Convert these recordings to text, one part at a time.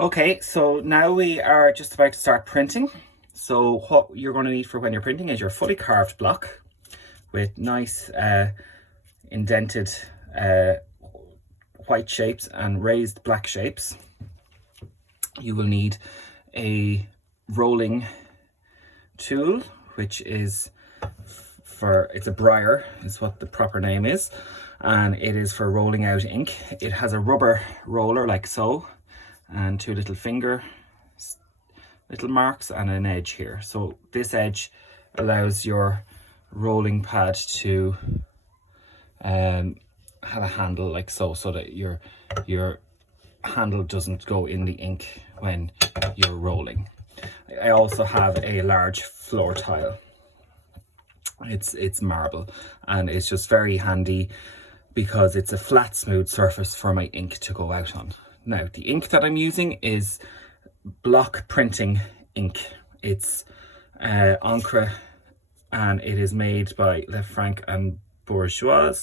Okay, so now we are just about to start printing. So what you're going to need for when you're printing is your fully carved block with nice indented white shapes and raised black shapes. You will need a rolling tool, which is it's a briar is what the proper name is, and it is for rolling out ink. It has a rubber roller like so, and two little marks and an edge here. So this edge allows your rolling pad to have a handle like so that your handle doesn't go in the ink when you're rolling. I also have a large floor tile. It's marble, and it's just very handy because it's a flat, smooth surface for my ink to go out on. Now, the ink that I'm using is block printing ink. It's Encre, and it is made by Lefranc and Bourgeois.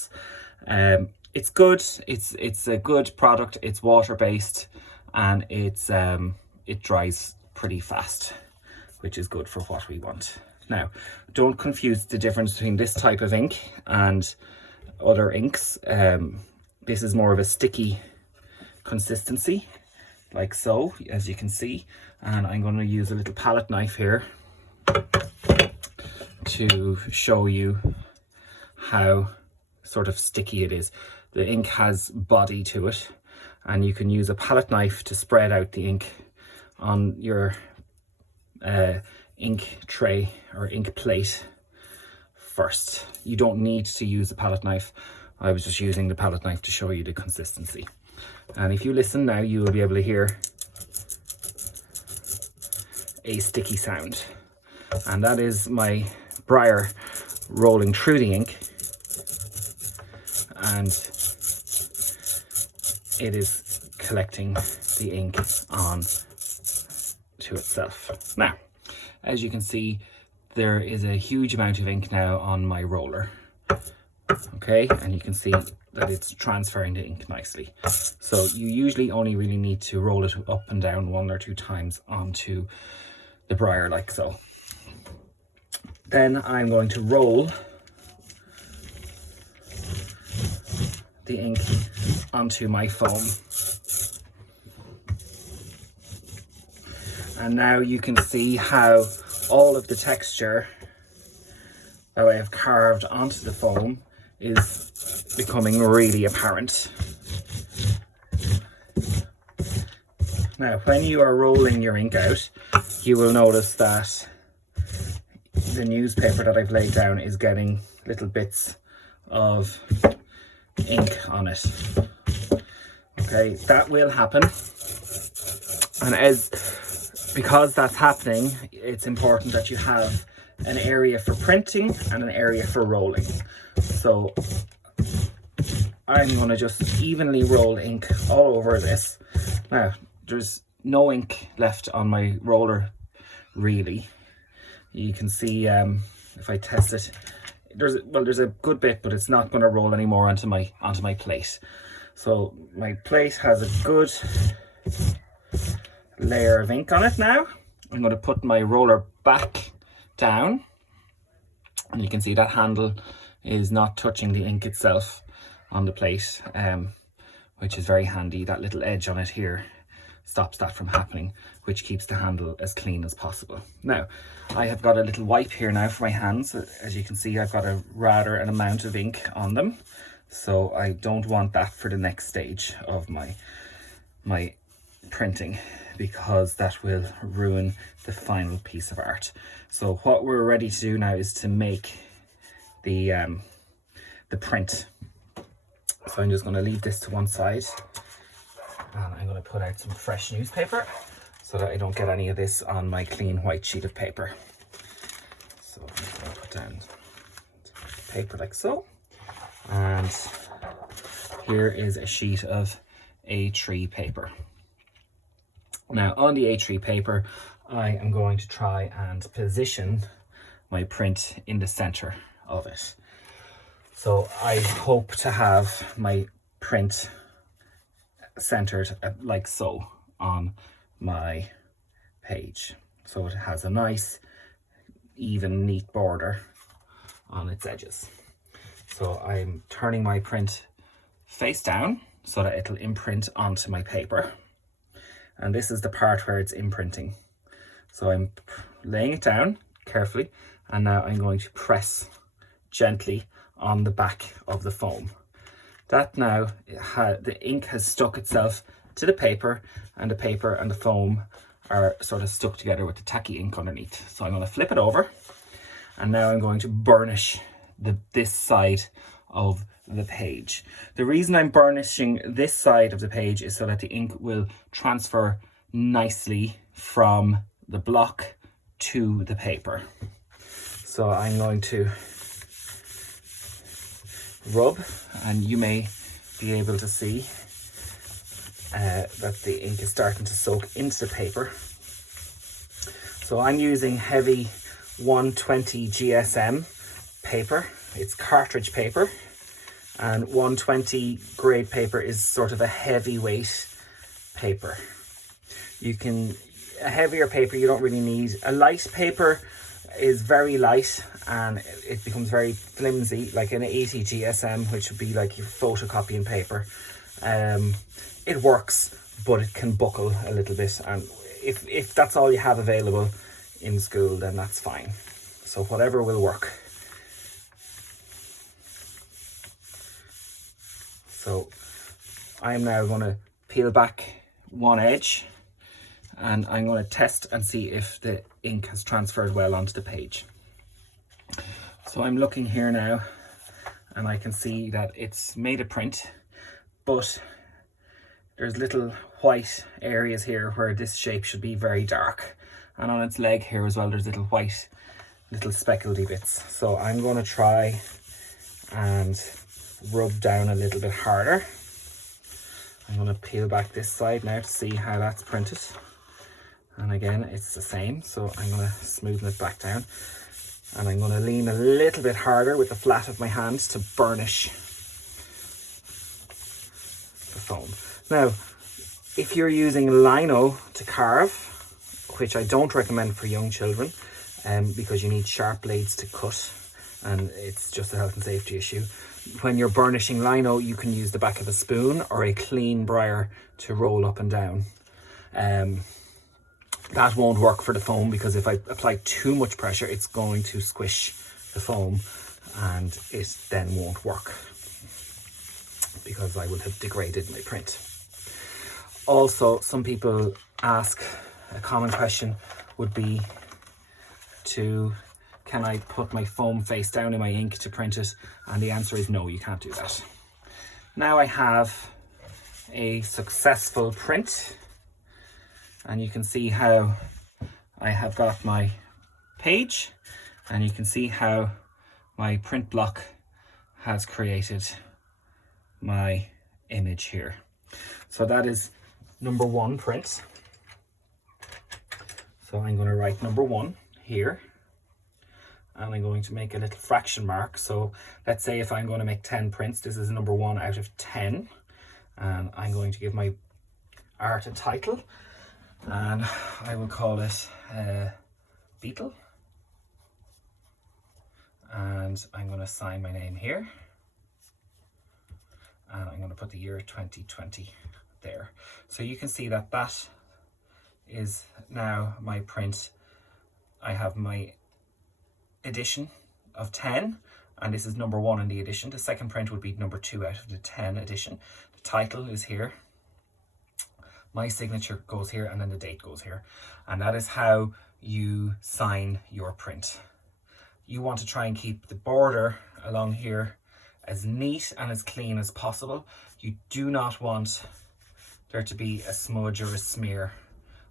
It's good. It's a good product. It's water-based, and it dries pretty fast, which is good for what we want. Now, don't confuse the difference between this type of ink and other inks. This is more of a sticky consistency, like so, as you can see. And I'm going to use a little palette knife here to show you how sort of sticky it is. The ink has body to it, and you can use a palette knife to spread out the ink on your ink tray or ink plate first. You don't need to use a palette knife. I was just using the palette knife to show you the consistency. And if you listen now, you will be able to hear a sticky sound. And that is my briar rolling through the ink. And it is collecting the ink on to itself. Now, as you can see, there is a huge amount of ink now on my roller. Okay, and you can see that it's transferring the ink nicely. So you usually only really need to roll it up and down 1 or 2 times onto the briar like so. Then I'm going to roll the ink onto my foam. And now you can see how all of the texture that I have carved onto the foam is becoming really apparent. Now, when you are rolling your ink out, you will notice that the newspaper that I've laid down is getting little bits of ink on it. Okay, that will happen. And because that's happening, it's important that you have an area for printing and an area for rolling. So I'm going to just evenly roll ink all over this. Now, there's no ink left on my roller, really. You can see if I test it, there's a good bit, but it's not going to roll anymore onto my plate. So my plate has a good layer of ink on it now. I'm going to put my roller back down, and you can see that handle is not touching the ink itself on the plate, which is very handy. That little edge on it here stops that from happening, which keeps the handle as clean as possible. Now, I have got a little wipe here now for my hands. As you can see, I've got an amount of ink on them, so I don't want that for the next stage of my printing, because that will ruin the final piece of art. So what we're ready to do now is to make the print. So I'm just going to leave this to one side, and I'm going to put out some fresh newspaper so that I don't get any of this on my clean white sheet of paper. So I'm going to put down paper like so, and here is a sheet of A3 paper. Now, on the A3 paper, I am going to try and position my print in the center of it. So I hope to have my print centered like so on my page. So it has a nice, even, neat border on its edges. So I'm turning my print face down so that it'll imprint onto my paper. And this is the part where it's imprinting. So I'm laying it down carefully, and now I'm going to press gently on the back of the foam. That now, the ink has stuck itself to the paper, and the paper and the foam are sort of stuck together with the tacky ink underneath. So I'm going to flip it over, and now I'm going to burnish this side of the page. The reason I'm burnishing this side of the page is so that the ink will transfer nicely from the block to the paper. So I'm going to rub, and you may be able to see that the ink is starting to soak into the paper. So I'm using heavy 120 GSM paper. It's cartridge paper, and 120 grade paper is sort of a heavyweight paper. A heavier paper you don't really need. A light paper is very light and it becomes very flimsy, like an 80 GSM, which would be like your photocopying paper. It works, but it can buckle a little bit, and if that's all you have available in school, then that's fine. So whatever will work. So I'm now going to peel back one edge, and I'm going to test and see if the ink has transferred well onto the page. So I'm looking here now, and I can see that it's made a print, but there's little white areas here where this shape should be very dark, and on its leg here as well there's little white, little speckledy bits. So I'm going to try and rub down a little bit harder. I'm going to peel back this side now to see how that's printed, and again it's the same. So I'm going to smoothen it back down, and I'm going to lean a little bit harder with the flat of my hand to burnish the foam. Now, if you're using lino to carve, which I don't recommend for young children, because you need sharp blades to cut, and it's just a health and safety issue. When you're burnishing lino, you can use the back of a spoon or a clean briar to roll up and down. That won't work for the foam, because if I apply too much pressure, it's going to squish the foam, and it then won't work because I would have degraded my print. Also, some people ask, a common question would be can I put my foam face down in my ink to print it? And the answer is no, you can't do that. Now I have a successful print, and you can see how I have got my page, and you can see how my print block has created my image here. So that is number one print. So I'm going to write number one here, and I'm going to make a little fraction mark. So let's say if I'm going to make 10 prints, this is number 1 out of 10. And I'm going to give my art a title, and I will call it Beetle. And I'm going to sign my name here. And I'm going to put the year 2020 there. So you can see that that is now my print. I have my edition of 10, and this is number 1 in the edition. The second print would be number 2 out of the 10 edition. The title is here, my signature goes here, and then the date goes here. And that is how you sign your print. You want to try and keep the border along here as neat and as clean as possible. You do not want there to be a smudge or a smear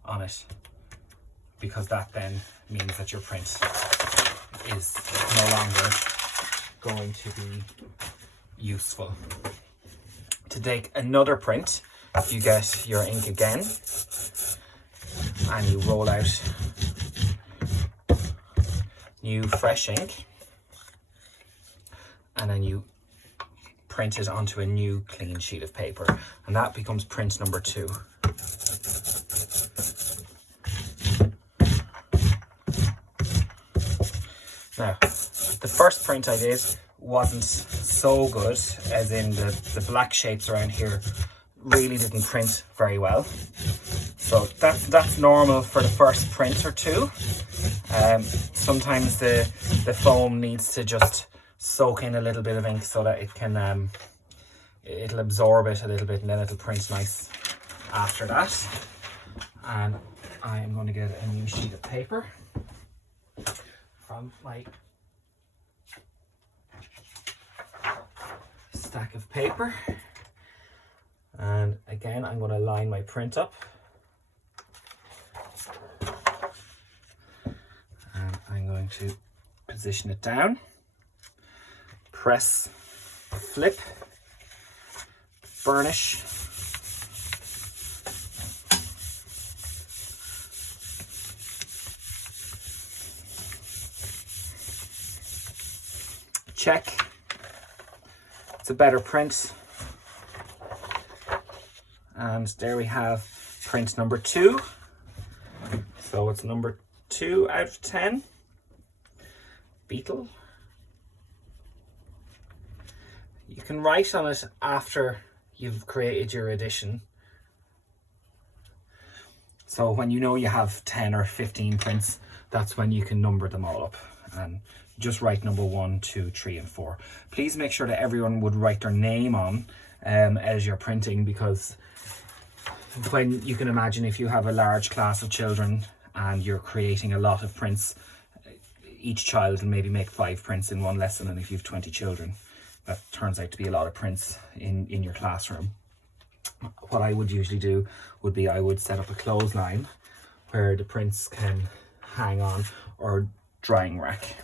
on it, because that then means that your print is no longer going to be useful. To take another print, you get your ink again, and you roll out new fresh ink, and then you print it onto a new clean sheet of paper, and that becomes print number 2. The first print I did wasn't so good, as in the black shapes around here really didn't print very well. So that's normal for the first print or two. Sometimes the foam needs to just soak in a little bit of ink so that it can it'll absorb it a little bit, and then it'll print nice after that. And I'm going to get a new sheet of paper from my stack of paper, and again I'm going to line my print up, and I'm going to position it down, press, flip, burnish, check. It's a better print. And there we have print number 2. So it's number 2 out of 10. Beetle. You can write on it after you've created your edition. So when you know you have 10 or 15 prints, that's when you can number them all up. And just write number 1, 2, 3, and 4. Please make sure that everyone would write their name on as you're printing, because when you can imagine if you have a large class of children and you're creating a lot of prints, each child will maybe make 5 prints in one lesson, and if you have 20 children, that turns out to be a lot of prints in your classroom. What I would usually do would be I would set up a clothesline where the prints can hang on, or drying rack.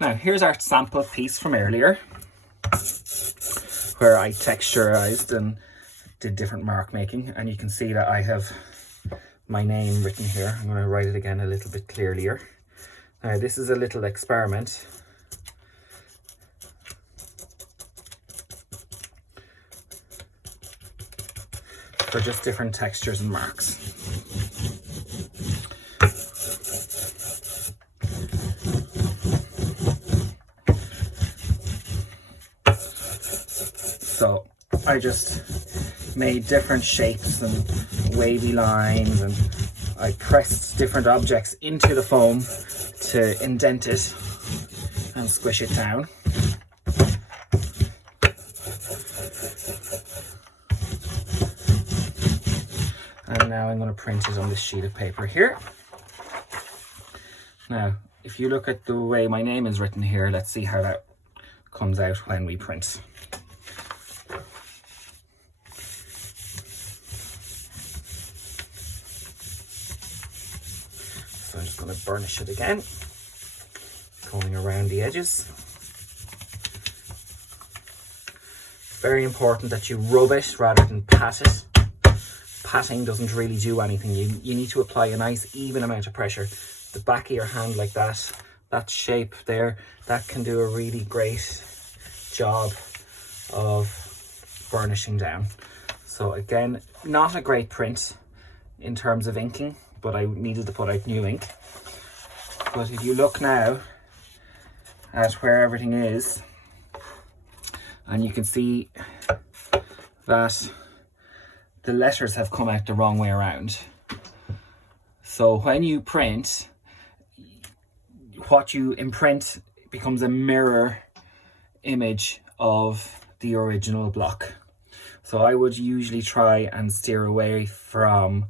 Now here's our sample piece from earlier, where I texturized and did different mark making, and you can see that I have my name written here. I'm going to write it again a little bit clearer. Now this is a little experiment. For just different textures and marks. So I just made different shapes and wavy lines, and I pressed different objects into the foam to indent it and squish it down. And now I'm going to print it on this sheet of paper here. Now, if you look at the way my name is written here, let's see how that comes out when we print. So I'm just going to burnish it again, going around the edges. Very important that you rub it rather than pat it. Patting doesn't really do anything. You need to apply a nice even amount of pressure. The back of your hand like that, that shape there, that can do a really great job of burnishing down. So again, not a great print in terms of inking, but I needed to put out new ink. But if you look now at where everything is, and you can see that the letters have come out the wrong way around. So when you print, what you imprint becomes a mirror image of the original block. So I would usually try and steer away from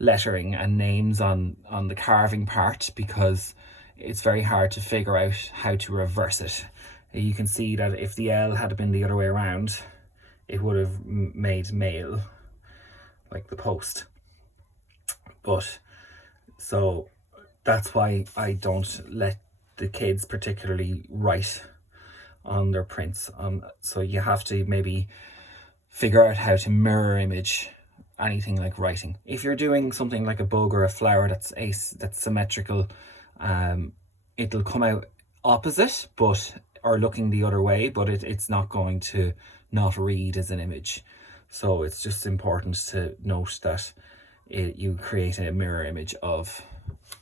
lettering and names on the carving part, because it's very hard to figure out how to reverse it. You can see that if the L had been the other way around, it would have made mail, like the post. But so that's why I don't let the kids particularly write on their prints. So you have to maybe figure out how to mirror image anything like writing. If you're doing something like a bug or a flower that's symmetrical, it'll come out opposite, or looking the other way, but it's not going to not read as an image. So it's just important to note that you create a mirror image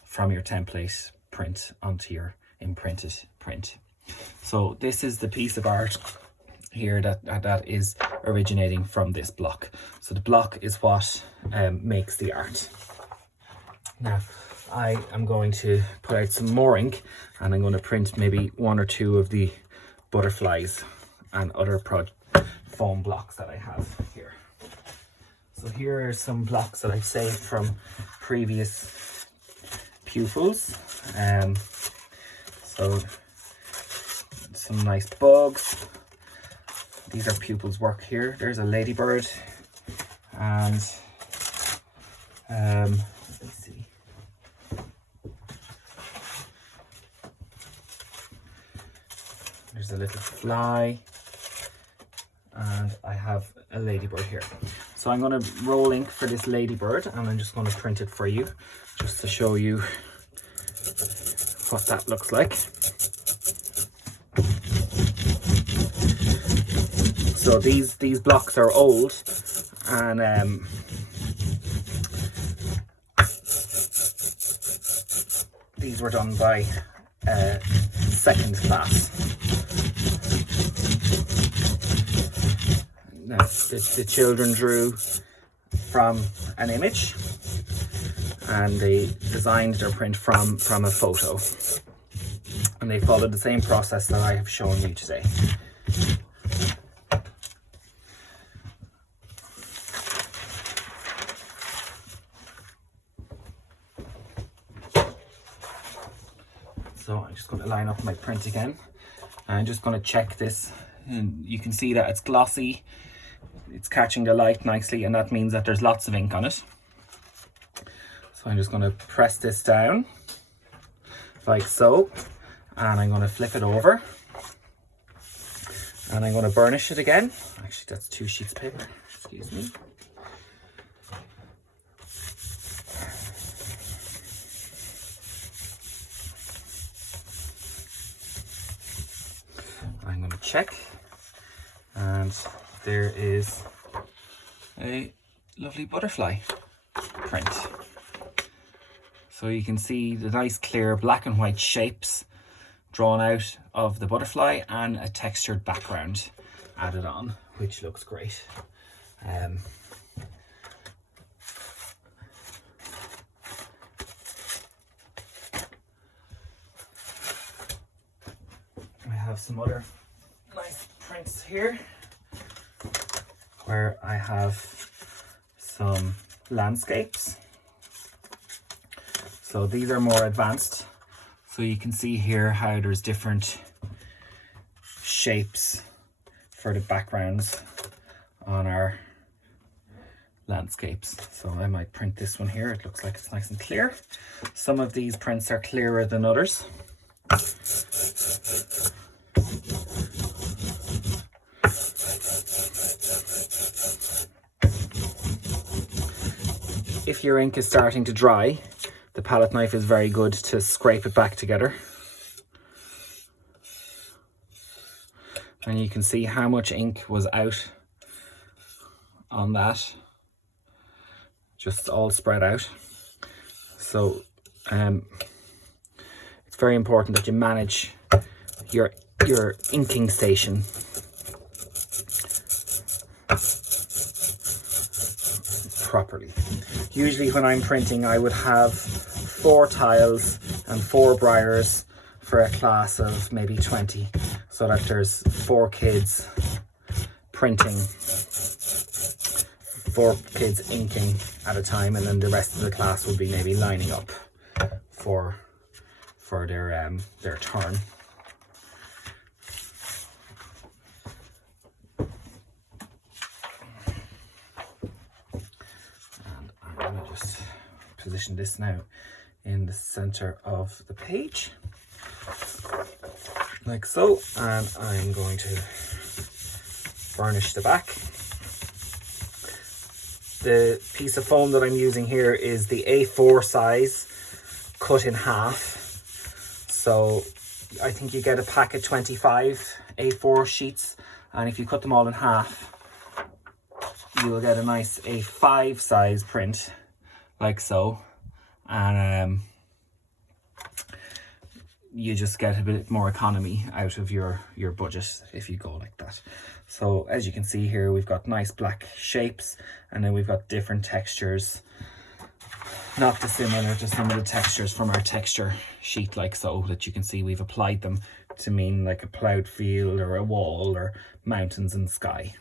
from your template print onto your imprinted print. So this is the piece of art here that is originating from this block. So the block is what makes the art. Now I am going to put out some more ink, and I'm going to print maybe 1 or 2 of the butterflies and other foam blocks that I have here. So here are some blocks that I've saved from previous pupils. So some nice bugs. These are pupils' work here. There's a ladybird, and let me see. There's a little fly, and I have a ladybird here. So I'm going to roll ink for this ladybird, and I'm just going to print it for you, just to show you what that looks like. So these blocks are old, and these were done by second class. Now the children drew from an image, and they designed their print from a photo, and they followed the same process that I have shown you today. So I'm just going to line up my print again. I'm just going to check this, and you can see that it's glossy, it's catching the light nicely, and that means that there's lots of ink on it. So I'm just going to press this down like so, and I'm going to flip it over, and I'm going to burnish it again. Actually, that's 2 sheets of paper, excuse me. I'm going to check, and there is a lovely butterfly print. So you can see the nice clear black and white shapes drawn out of the butterfly, and a textured background added on, which looks great. I have some other nice prints here where I have some landscapes. So these are more advanced. So you can see here how there's different shapes for the backgrounds on our landscapes. So I might print this one here. It looks like it's nice and clear. Some of these prints are clearer than others. If your ink is starting to dry, the palette knife is very good to scrape it back together. And you can see how much ink was out on that, just all spread out. So it's very important that you manage your inking station properly. Usually when I'm printing, I would have 4 tiles and 4 briars for a class of maybe 20, so that there's 4 kids printing, 4 kids inking at a time, and then the rest of the class would be maybe lining up for their turn. Just position this now in the center of the page like so, and I'm going to burnish the back. The piece of foam that I'm using here is the A4 size cut in half, so I think you get a pack of 25 A4 sheets, and if you cut them all in half, you will get a nice A5 size print like so. And you just get a bit more economy out of your budget if you go like that. So as you can see here, we've got nice black shapes, and then we've got different textures, not dissimilar to some of the textures from our texture sheet, like so, that you can see we've applied them to mean like a ploughed field or a wall or mountains and sky.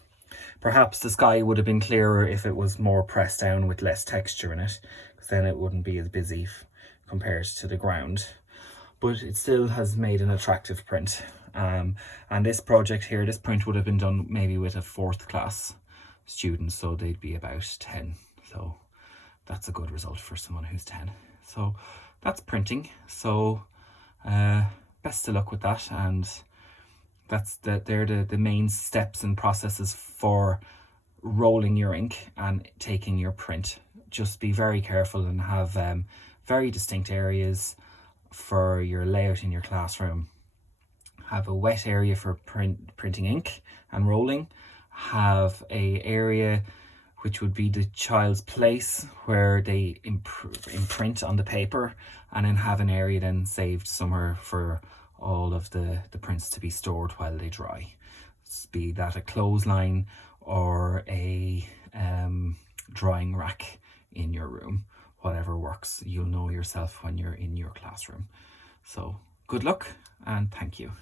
Perhaps the sky would have been clearer if it was more pressed down with less texture in it, because then it wouldn't be as busy compared to the ground. But it still has made an attractive print. And this project here, this print would have been done maybe with a 4th class student, so they'd be about 10. So that's a good result for someone who's 10. So that's printing. So best of luck with that, and they're the main steps and processes for rolling your ink and taking your print. Just be very careful and have very distinct areas for your layout in your classroom. Have a wet area for printing ink and rolling. Have a area which would be the child's place where they imprint on the paper, and then have an area then saved somewhere for all of the prints to be stored while they dry. Be that a clothesline or a drying rack in your room. Whatever works, you'll know yourself when you're in your classroom. So good luck and thank you.